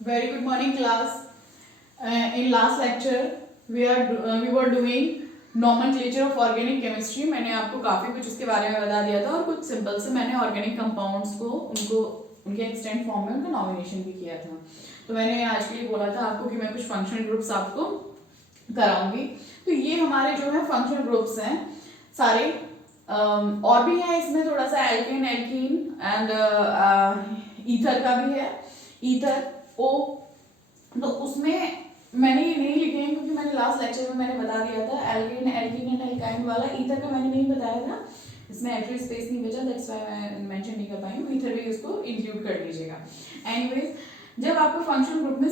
Very good morning, class. In last lecture, we were doing nomenclature of organic chemistry. मैंने आपको काफी कुछ इसके बारे में बता दिया था और कुछ सिंपल से मैंने ऑर्गेनिक कंपाउंड्स को उनको उनके एक्सटेंट फॉर्म में उनका नॉमिनेशन भी किया था। तो मैंने आज के लिए बोला था आपको कि मैं कुछ फंक्शनल ग्रुप्स आपको कराऊंगी। तो ये हमारे जो है फंक्शनल ग्रुप्स हैं सारे, और भी है इसमें थोड़ा सा एल्केन, एल्कीन एंड ईथर का भी है, ईथर ओ। तो उसमें मैंने ये नहीं लिखे हैं क्योंकि मैंने लास्ट लेक्चर में मैंने बता दिया था एल्केन, एल्कीन एंड एल्काइन वाला। ईथर का मैंने नहीं बताया था, इसमें एक्चुअली स्पेस नहीं बचा, दैट्स व्हाई मैं मेंशन नहीं कर पाई हूँ। ईथर भी उसको इंक्लूड कर लीजिएगा। एनीवेज, जब आपको फंक्शनल ग्रुप में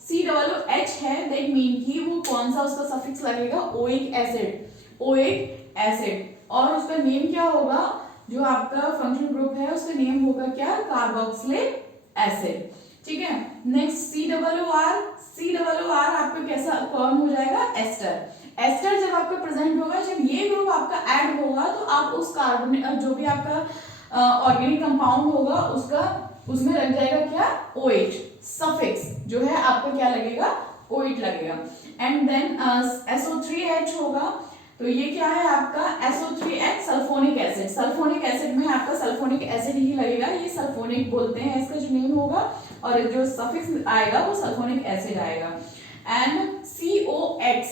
COOH है, दैट मीन कि वो कौन सा उसका सफिक्स लगेगा, ओइक एसिड, और उसका नेम क्या होगा, जो आपका फंक्शनल ग्रुप है उसका नेम होगा क्या, कार्बोक्सिलिक एसिड। ठीक है। नेक्स्ट COOR आपका कैसा कौन हो जाएगा, एस्टर जब आपका प्रेजेंट होगा, जब ये ग्रुप आपका ऐड होगा तो आप उस कार्बन जो भी आपका ऑर्गेनिक कंपाउंड होगा उसका उसमें लग जाएगा क्या, OH, सफिक्स जो है आपका क्या लगेगा, OH लगेगा। एंड देन SO3H होगा, तो ये क्या है आपका SO3H, सल्फोनिक एसिड में आपका सल्फोनिक एसिड ही लगेगा, ये सल्फोनिक बोलते हैं इसका जो नेम होगा, और जो सफिक्स आएगा वो सल्फोनिक एसिड आएगा। एंड COX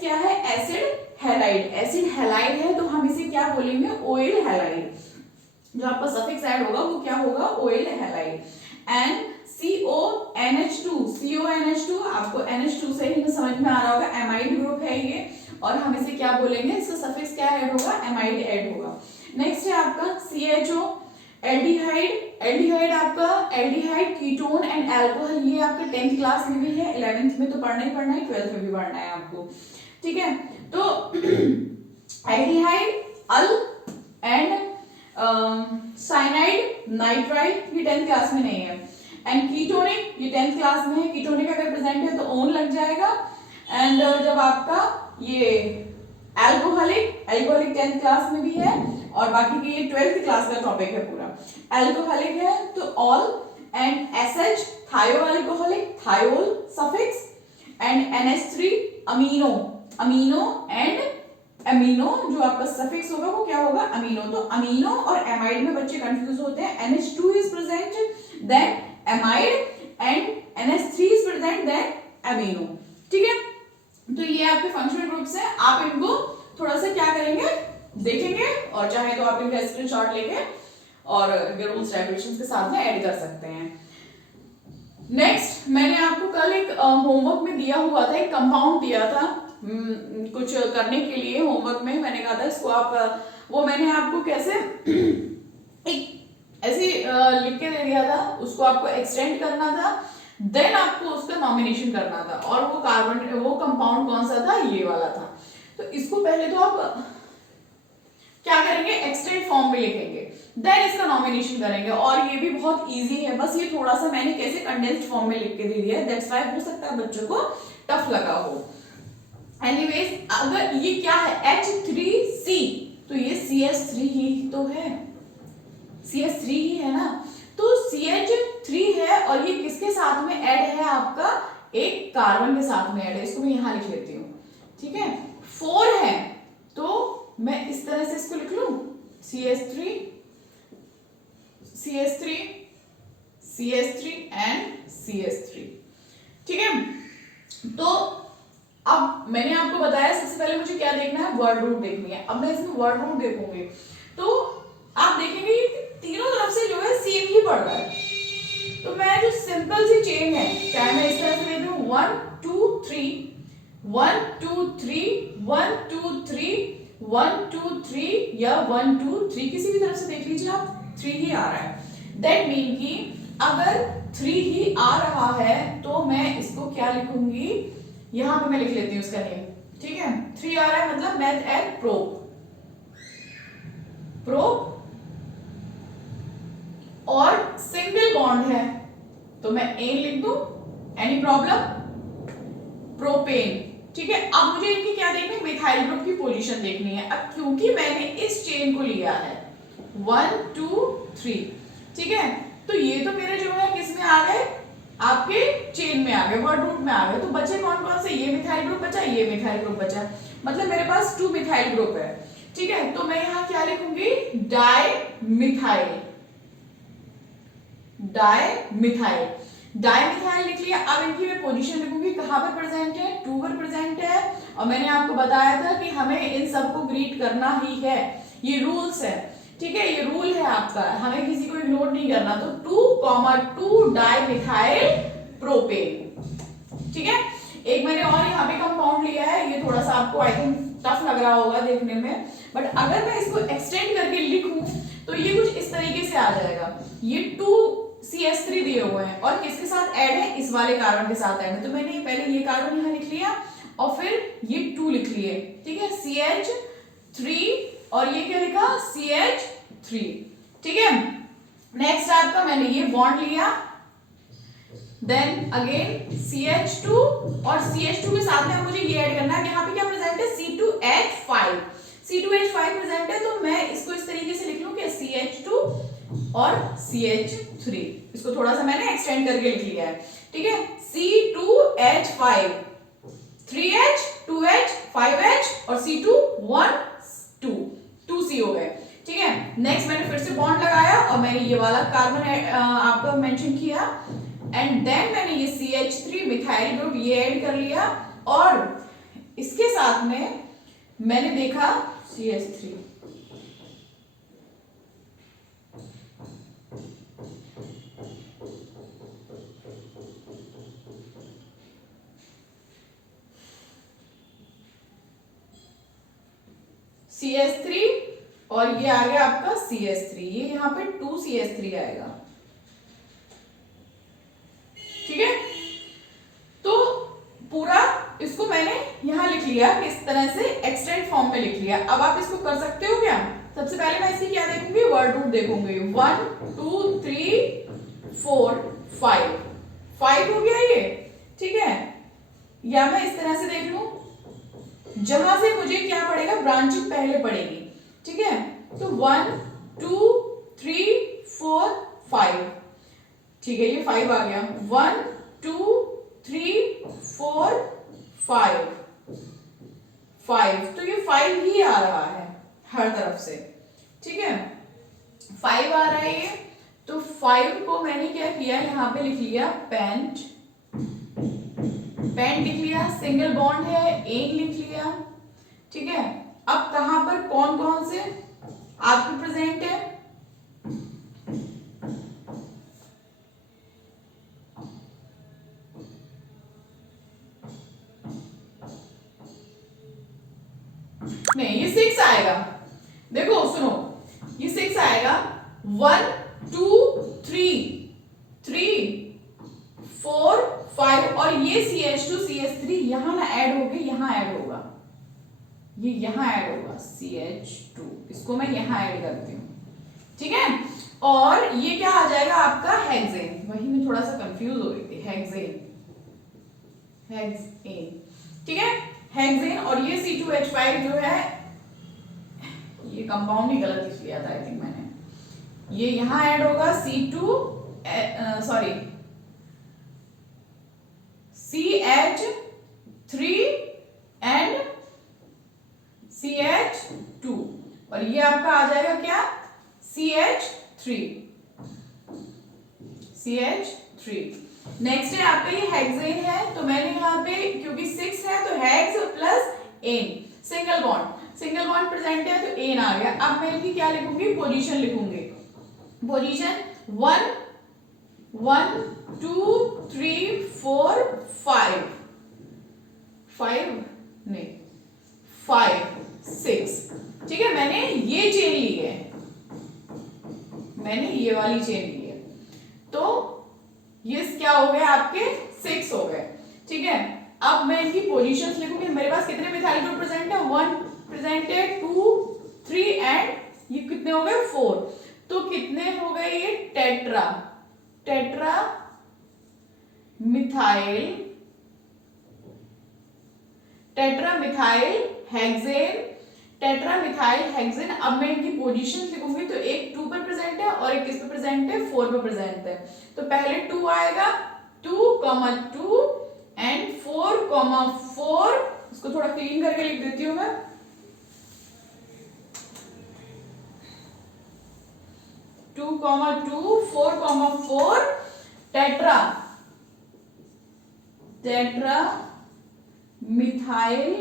क्या है, एसिड हैलाइड है, तो हम इसे क्या बोलेंगे, ऑयल हैलाइड। जो आपका सफिक्स ऐड होगा वो क्या होगा, ऑयल हैलाइड। एंड CONH2 आपको NH2 से ही समझ में आ रहा होगा, एमाइड ग्रुप है ये, और हम इसे क्या बोलेंगे, इसका सफिक्स क्या ऐड होगा, एमाइड ऐड होगा। नेक्स्ट है आपका CHO, एल्डिहाइड आपका एल्डिहाइड, कीटोन एंड अल्कोहल, ये आपके 10th क्लास में भी है, 11th में तो पढ़ना ही पढ़ना है, 12th में भी पढ़ना है आपको। ठीक है। तो एल्डिहाइड, अल एंड साइनाइड, नाइट्राइड, ये 10th क्लास में नहीं है। एंड कीटोनिक, ये 10th क्लास में है, कीटोनिक अगर प्रेजेंट है तो ओन लग जाएगा। एंड जब आपका ये एल्कोहलिक 10th क्लास में भी है, और बाकी के ये 12th क्लास का टॉपिक है पूरा। एल्कोहलिक है तो ऑल, एंड SH थायो alcoholic, thiol suffix, and NH3 amino and amino, जो आपका सफिक्स होगा वो क्या होगा, अमीनो। तो अमीनो और एमाइड में बच्चे कंफ्यूज होते हैं, NH2 is present then amide, and NH3 is present then amino. ठीक है। तो ये आपके फंक्शनल ग्रुप्स हैं, आप इनको थोड़ा सा क्या करेंगे, देखेंगे, और चाहे तो आप इनका स्क्रीनशॉट लेके और रूल्स रेगुलेशंस के साथ में ऐड कर सकते हैं। नेक्स्ट, मैंने आपको कल एक होमवर्क में दिया हुआ था, एक कंपाउंड दिया था कुछ करने के लिए। होमवर्क में मैंने कहा था इसको आप, वो मैंने आपको कैसे एक ऐसे लिख के दे दिया था, उसको आपको एक्सटेंड करना था, देन आपको उसका नॉमिनेशन करना था, और वो कंपाउंड कौन सा था, ये वाला था। तो इसको पहले तो आप क्या करेंगे, एक्सटेंड फॉर्म में लिखेंगे, देन इसका नॉमिनेशन करेंगे, और ये भी बहुत इजी है, बस ये थोड़ा सा मैंने कैसे कंडेंस्ड फॉर्म में लिख के दे दिया है, दैट्स व्हाई हो सकता है बच्चों को टफ लगा हो। एनीवेज, अगर ये क्या है, H3C, तो ये CH3 ही तो है, CH3 ही है ना, तो CH3 है, और ये किसके साथ में ऐड है आपका, एक कार्बन के साथ में ऐड है, इसको मैं यहां लिख लेती हूँ। ठीक है। 4 है, तो मैं इस तरह से इसको लिख लूं, CH3 एंड CH3। ठीक है। तो अब मैंने आपको बताया, सबसे पहले मुझे क्या देखना है, वर्ड रूट देखनी है। अब मैं इसमें वर्ड रूट देखूंगी तो आप देखेंगे तीनों तरफ से जो है सेम ही पड़ रहा है, तो मैं जो सिंपल सी चेन है, चाहे मैं इस तरह से देख लूं 1 2 3 1 2 3 1 2 3 1 2 3 या 1 2 3, किसी भी तरफ से देख लीजिए आप, 3 ही आ रहा है। दैट मीन कि अगर 3 ही आ रहा है तो मैं इसको क्या लिखूंगी, यहां पे मैं लिख लेती हूँ उसका नेम। ठीक है। 3 आ रहा है मतलब मेथ एड प्रोप, और सिंगल बॉन्ड है तो मैं एन लिख दूं, एनी प्रॉब्लम, प्रोपेन। ठीक है। अब मुझे इनकी क्या देखनी है, मिथाइल ग्रुप की पोजीशन देखनी है। अब क्योंकि मैंने इस चेन को लिया है 1 2 3, ठीक है, तो ये तो मेरे जो है किस में आ गए, आपके चेन में आ गए, वर्ड रूट में आ गए। तो बचे कौन कौन से, ये मिथाइल ग्रुप बचा, ये मिथाइल ग्रुप बचा, मतलब मेरे पास 2 मिथाइल ग्रुप है। ठीक है, तो मैं यहाँ क्या लिखूंगी, di methyl, di methyl, di methyl लिख लिया। अब इनकी मैं पोजीशन लिखूंगी, कहां पर प्रेजेंट है, 2 पर प्रेजेंट है। और मैंने आपको बताया था कि हमें इन सबको ग्रीट करना ही है, ये रूल्स है। ठीक है, ये रूल है आपका, हमें किसी को इग्नोर नहीं करना। तो 2,2 डाई मिथाइल प्रोपेन। ठीक है, एक मैंने और यहाँ पे कंपाउंड लिया है, ये थोड़ा सा आपको आई थिंक टफ लग रहा होगा देखने में, बट अगर मैं इसको एक्सटेंड करके लिखूं तो ये कुछ इस तरीके से आ जाएगा। ये 2CH3 दिए हुए हैं और किसके साथ ऐड है, इस वाले कार्बन के साथ ऐड है। तो मैंने पहले ये कार्बन यहाँ लिख लिया और फिर ये 2 लिख लिए। ठीक है, CH3 और ये क्या लिखा, CH3। ठीक है, नेक्स्ट आपका मैंने ये बॉन्ड लिया, देन अगेन CH2 और CH2 के साथ में मुझे ये ऐड करना है। यहाँ पे क्या प्रेजेंट है, C2H5, C2H5 प्रेजेंट है। तो मैं इसको इस तरीके से लिख लूं कि CH2 और CH3, इसको थोड़ा सा मैंने एक्सटेंड करके लिख लिया है। ठीक है, C2H5, 3H, 2H, 5H और C2 1 2C हो गए। ठीक है, नेक्स्ट मैंने फिर से बॉन्ड लगाया और मैंने ये वाला कार्बन आपका मेंशन किया एंड देन मैंने ये CH3 मिथाइल ग्रुप ये ऐड कर लिया और इसके साथ में मैंने देखा CH3। CH3 और ये आ गया आपका CH3, ये यहाँ पे 2CH3 आएगा। ठीक है, तो पूरा इसको मैंने यहां लिख लिया, इस तरह से एक्सटेंड फॉर्म में लिख लिया। अब आप इसको कर सकते हो क्या, सबसे पहले मैं इसकी क्या देखूंगी, वर्ड रूट देखूंगी। 1 2 3 4 5 हो गया ये। ठीक है, या मैं इस तरह से देख लूं, जहां से मुझे क्या पड़ेगा, ब्रांचिंग पहले पड़ेगी। ठीक है, तो 1 2 3 4 5। ठीक है, ये 5 आ गया, 1 2 3 4 5, तो ये 5 ही आ रहा है हर तरफ से। ठीक है, 5 आ रहा है ये, तो 5 को मैंने क्या किया, यहां पे लिख लिया पेंट, पेंट लिख लिया, सिंगल बॉन्ड है, एक लिख लिया। ठीक है, अब कहां पर कौन कौन से आपके प्रेजेंट है, नहीं ये 6 आएगा। देखो सुनो, ये 6 आएगा, 1 2 3 4 5 और ये CH2 CH3 यहां ना ऐड होके यहां ऐड होगा, ये यहां ऐड होगा CH2, इसको मैं यहां ऐड करती हूं। ठीक है, और ये क्या आ जाएगा आपका हेक्सेन, वही मैं थोड़ा सा कंफ्यूज हो गई थी, हेक्सेन। ठीक है, हेक्सेन और ये C2H5 जो है, ये कंपाउंड ही गलत लिख लिया था आई थिंक मैंने, ये यहां ऐड होगा CH3 एंड CH2 और ये आपका आ जाएगा क्या, CH3। नेक्स्ट है आपका ये हेक्सेन है, तो मैंने यहाँ पे क्योंकि 6 है तो hex plus N, single bond present है तो एन आ गया। अब मैं इनकी क्या लिखूंगी, पोजीशन लिखूंगी, पोजीशन 1 1 2 3 4 5 6। ठीक है, मैंने ये चेन ली है, मैंने ये वाली चेन ली है, तो ये क्या हो गए आपके 6 हो गए। ठीक है, अब मैं इनकी पोजीशंस लिखूंगी, मेरे पास कितने मिथाइल ग्रुप प्रेजेंट है, 1 प्रेजेंट है, 2 3 एंड ये कितने हो गए 4, तो कितने हो गए ये tetra methyl hexane tetra methyl hexane. अब मैं इनकी पोजीशन लिखूंगी तो एक 2 पर प्रेजेंट है और एक किस पे प्रेजेंट है, 4 पे प्रेजेंट है। तो पहले 2 आएगा, 2,2 एंड 4,4। इसको थोड़ा क्लीन करके लिख देती हूँ मैं। 2,2 4,4 टेट्रा मिथाइल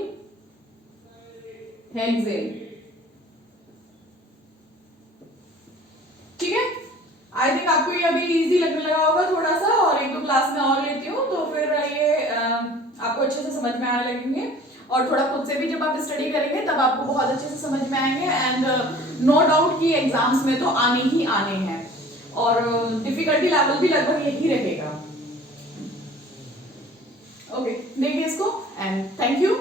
हेक्सेन। ठीक है, आई थिंक आपको ये अभी इजी लगने लगा होगा थोड़ा सा, और एक दो क्लास में और लेती हूँ तो फिर ये आपको अच्छे से समझ में आने लगेंगे, और थोड़ा खुद से भी जब आप स्टडी करेंगे तब आपको बहुत अच्छे से समझ में आएंगे। एंड नो डाउट कि एग्जाम्स में तो आने ही आने हैं, और डिफिकल्टी लेवल भी लगभग यही रहेगा। ओके, देखिए इसको, एंड थैंक यू।